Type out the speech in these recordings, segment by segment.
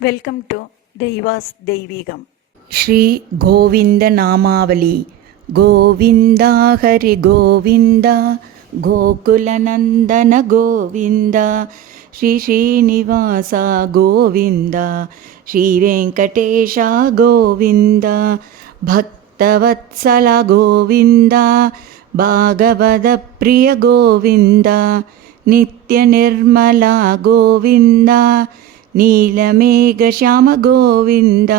Welcome to ದೈವಾಸ್ ದೈವಿಗಂ. ಶ್ರೀ ಗೋವಿಂದ ನಾಮಾವಳಿ. ಗೋವಿಂದ ಹರಿ ಗೋವಿಂದ, ಗೋಕುಲನಂದನ ಗೋವಿಂದ, ಶ್ರೀ ಶ್ರೀನಿವಾಸ ಗೋವಿಂದ, ಶ್ರೀ ವೆಂಕಟೇಶ ಗೋವಿಂದ, ಭಕ್ತವತ್ಸಲ ಗೋವಿಂದ, ಭಾಗವತ ಪ್ರಿಯ ಗೋವಿಂದ, ನಿತ್ಯ ನಿರ್ಮಲ ಗೋವಿಂದ, ನೀಲಮೇಘ ಶ್ಯಾಮ ಗೋವಿಂದ,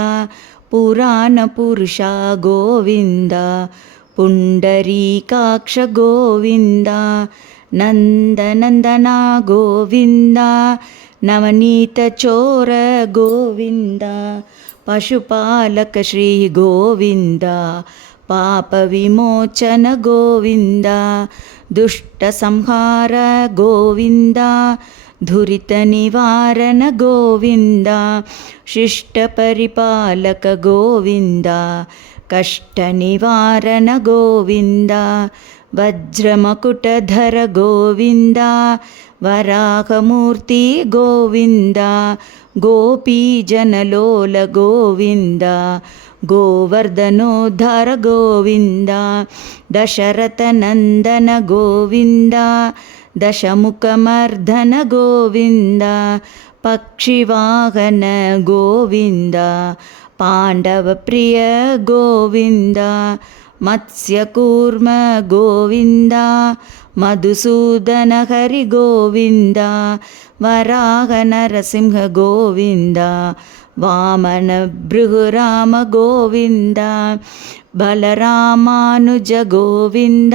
ಪುರಾಣ ಪುರುಷ ಗೋವಿಂದ, ಪುಂಡರೀಕಾಕ್ಷ ಗೋವಿಂದ, ನಂದನಂದನ ಗೋವಿಂದ, ನವನೀತ ಚೋರ ಗೋವಿಂದ, ಪಶುಪಾಲಕ ಶ್ರೀ ಗೋವಿಂದ, ಪಾಪ ವಿಮೋಚನ ಗೋವಿಂದ, ದುಷ್ಟ ಸಂಹಾರ ಗೋವಿಂದ, ದುರಿತ ನಿವಾರಣ ಗೋವಿಂದ, ಶಿಷ್ಟ ಪರಿಪಾಲಕ ಗೋವಿಂದ, ಕಷ್ಟ ನಿವಾರಣ ಗೋವಿಂದ, ವಜ್ರಮಕುಟಧರ ಗೋವಿಂದ, ವರಾಹಮೂರ್ತಿ ಗೋವಿಂದ, ಗೋಪೀಜನಲೋಲ ಗೋವಿಂದ, ಗೋವರ್ಧನೋದ್ಧಾರ ಗೋವಿಂದ, ದಶರಥ ನಂದನ ಗೋವಿಂದ, ದಶಮುಖಮರ್ಧನ ಗೋವಿಂದ, ಪಕ್ಷಿವಾಹನ ಗೋವಿಂದ, ಪಾಂಡವ ಪ್ರಿಯ ಗೋವಿಂದ, ಮತ್ಸ್ಯಕೂರ್ಮ ಗೋವಿಂದ, ಮಧುಸೂದನ ಹರಿ ಗೋವಿಂದ, ವರಾಹ ನರಸಿಂಹ ಗೋವಿಂದ, ವಾಮನ ಭೃಗುರಾಮ ಗೋವಿಂದ, ಬಲರಾಮಾನುಜ ಗೋವಿಂದ,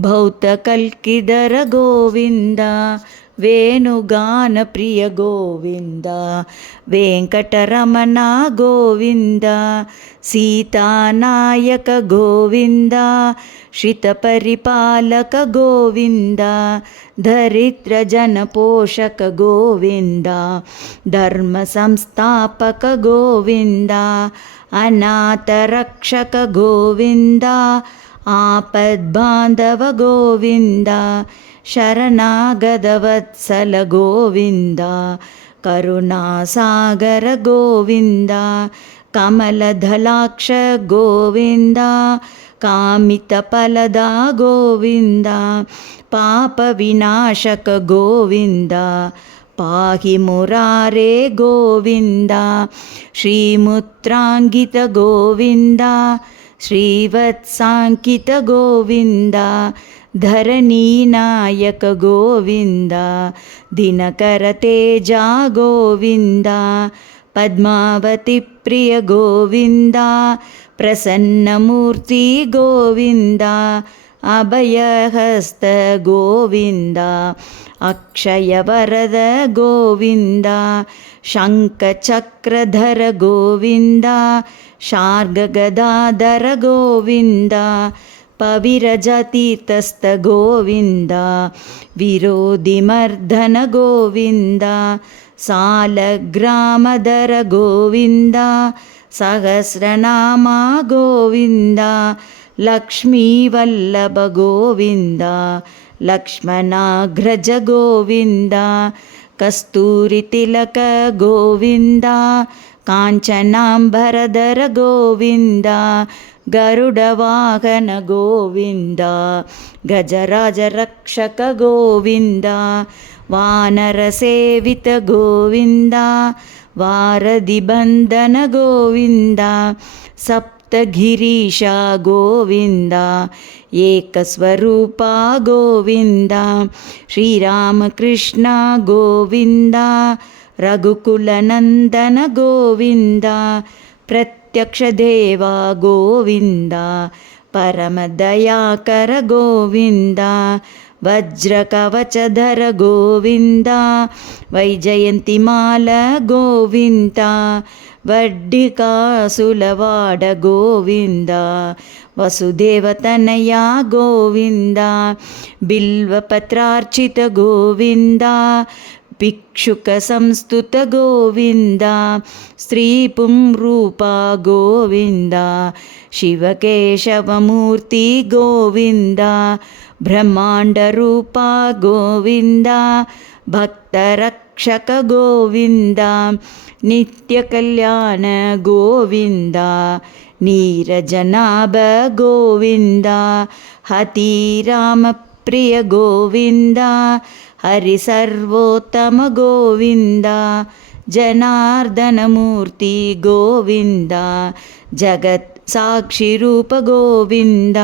ಭೌತ ಕಲ್ಕಿದರ ಗೋವಿಂದ, ವೇಣುಗಾನ ಪ್ರಿಯ ಗೋವಿಂದ, ವೆಂಕಟರಮಣ ಗೋವಿಂದ, ಸೀತಾನಾಯಕ ಗೋವಿಂದ, ಶ್ರಿತ ಪರಿಪಾಲಕ ಗೋವಿಂದ, ದರಿದ್ರ ಜನ ಪೋಷಕ ಗೋವಿಂದ, ಧರ್ಮ ಸಂಸ್ಥಾಪಕ ಗೋವಿಂದ, ಅನಾಥ ರಕ್ಷಕ ಗೋವಿಂದ, ಆಪದ್ಬಾಂಧವ ಗೋವಿಂದ, ಶರಣಾಗತ ವತ್ಸಲ ಗೋವಿಂದ, ಕರುಣಾಸಾಗರ ಗೋವಿಂದ, ಕಮಲದಲಾಕ್ಷ ಗೋವಿಂದ, ಕಾಮಿತ ಫಲದ ಗೋವಿಂದ, ಪಾಪ ವಿನಾಶಕ ಗೋವಿಂದ, ಪಾಹಿ ಮುರಾರೇ ಗೋವಿಂದ, ಶ್ರೀಮೂತ್ರಾಂಕಿತ ಗೋವಿಂದ, ಶ್ರೀವತ್ಸಾಂಕಿತ ಗೋವಿಂದ, ಧರಣೀನಾಯಕ ಗೋವಿಂದ, ದಿನಕರ ತೇಜ ಗೋವಿಂದ, ಪದ್ಮಾವತಿ ಪ್ರಿಯ ಗೋವಿಂದ, ಪ್ರಸನ್ನಮೂರ್ತಿ ಗೋವಿಂದ, ಅಭಯಹಸ್ತ ಗೋವಿಂದ, ಅಕ್ಷಯವರದ ಗೋವಿಂದ, ಶಂಖಚಕ್ರಧರ ಗೋವಿಂದ, ಶಾರ್ಗಗದಾಧರ ಗೋವಿಂದ, ಪವಿರಜತೀರ್ಥಸ್ಥ ಗೋವಿಂದ, ವಿರೋಧಿಮರ್ಧನ ಗೋವಿಂದ, ಸಾಲಗ್ರಾಮಧರ ಗೋವಿಂದ, ಸಹಸ್ರನಾಮ ಗೋವಿಂದ, ಲಕ್ಷ್ಮೀವಲ್ಲಭ ಗೋವಿಂದ, ಲಕ್ಷ್ಮಣಾಗ್ರಜ ಗೋವಿಂದ, ಕಸ್ತೂರಿ ತಿಲಕ ಗೋವಿಂದ, ಕಾಂಚನಾಂಬರಧರ ಗೋವಿಂದ, ಗರುಡ ವಾಹನ ಗೋವಿಂದ, ಗಜರಾಜ ರಕ್ಷಕ ಗೋವಿಂದ, ವಾನರ ಸೇವಿತ ಗೋವಿಂದ, ವಾರಧಿ ಬಂಧನ ಗೋವಿಂದ, ಸಪ್ತಗಿರೀಶ ಗೋವಿಂದ, ಏಕಸ್ವರೂಪ ಗೋವಿಂದ, ಶ್ರೀರಾಮಕೃಷ್ಣ ಗೋವಿಂದ, ರಘುಕುಲನಂದನ ಗೋವಿಂದ, ಪ್ರತ್ಯಕ್ಷ ದೇವ ಗೋವಿಂದ, ಪರಮ ದಯಾಕರ ಗೋವಿಂದ, ವಜ್ರಕವಚಧರ ಗೋವಿಂದ, ವೈಜಯಂತಿಮಾಲ ಗೋವಿಂದ, ವಡ್ಡಿಕಾಸುಲವಾಡ ಗೋವಿಂದ, ವಸುದೇವತನಯ ಗೋವಿಂದ, ಬಿಲ್ವಪತ್ರಾರ್ಚಿತ ಗೋವಿಂದ, ಭಿಕ್ಷುಕ ಸಂಸ್ತುತ ಗೋವಿಂದ, ಸ್ತ್ರೀ ಪುಂರೂಪ ಗೋವಿಂದ, ಶಿವಕೇಶವಮೂರ್ತಿ ಗೋವಿಂದ, ಬ್ರಹ್ಮಾಂಡ ರೂಪ ಗೋವಿಂದ, ಭಕ್ತರಕ್ಷಕ ಗೋವಿಂದ ನಿತ್ಯಕಲ್ಯಾಣ ಗೋವಿಂದ ನೀರಜನಾಭ ಗೋವಿಂದ ಹತಿರಾಮಪ್ರಿಯ ಗೋವಿಂದ ಹರಿಸರ್ವೋತ್ತಮ ಗೋವಿಂದ ಜನಾರ್ದನಮೂರ್ತಿ ಗೋವಿಂದ ಜಗತ್ ಸಾಕ್ಷಿ ರೂಪ ಗೋವಿಂದ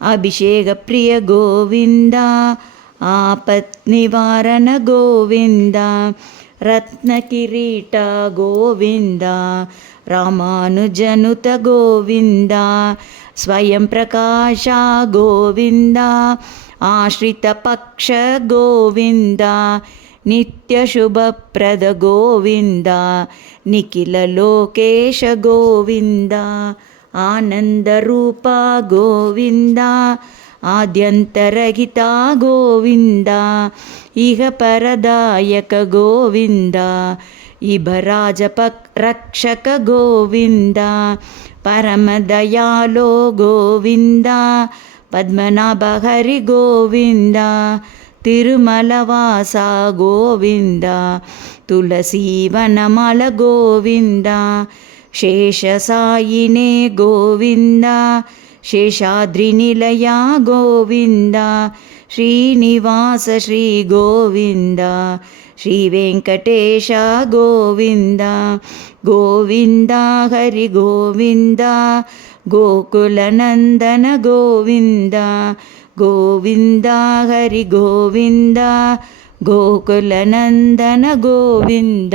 ಅಭಿಷೇಕ ಪ್ರಿಯ ಗೋವಿಂದ ಆಪತ್ ನಿವಾರಣ ಗೋವಿಂದ ರತ್ನ ಕಿರೀಟ ಗೋವಿಂದ ರಾಮಾನುಜನುತ ಗೋವಿಂದ ಸ್ವಯಂ ಪ್ರಕಾಶ ಗೋವಿಂದ ಆಶ್ರಿತ ಪಕ್ಷ ಗೋವಿಂದ ನಿತ್ಯ ಶುಭಪ್ರದ ಗೋವಿಂದ ನಿಖಿಲ ಲೋಕೇಶ ಗೋವಿಂದ ಆನಂದ ರೂಪ ಗೋವಿಂದ ಆದ್ಯಂತರಹಿತ ಗೋವಿಂದ ಇಹ ಪರದಾಯಕ ಗೋವಿಂದ ಇಭರಾಜ ರಕ್ಷಕ ಗೋವಿಂದ ಪರಮ ದಯಾಲೋ ಗೋವಿಂದ ಪದ್ಮನಾಭ ಹರಿ ಗೋವಿಂದ ತಿರುಮಲವಾಸ ಗೋವಿಂದ ತುಳಸೀವನಮಾಲ ಗೋವಿಂದ ಶೇಷಸಾಯಿನೇ ಗೋವಿಂದ ಶೇಷಾದ್ರಿ ನಿಲಯ ಗೋವಿಂದ ಶ್ರೀನಿವಾಸ ಶ್ರೀ ಗೋವಿಂದ ಶ್ರೀ ವೆಂಕಟೇಶ ಗೋವಿಂದ ಗೋವಿಂದ ಹರಿ ಗೋವಿಂದ ಗೋಕುಲನಂದನ ಗೋವಿಂದ ಗೋವಿಂದ ಹರಿ ಗೋವಿಂದ ಗೋಕುಲನಂದನ ಗೋವಿಂದ.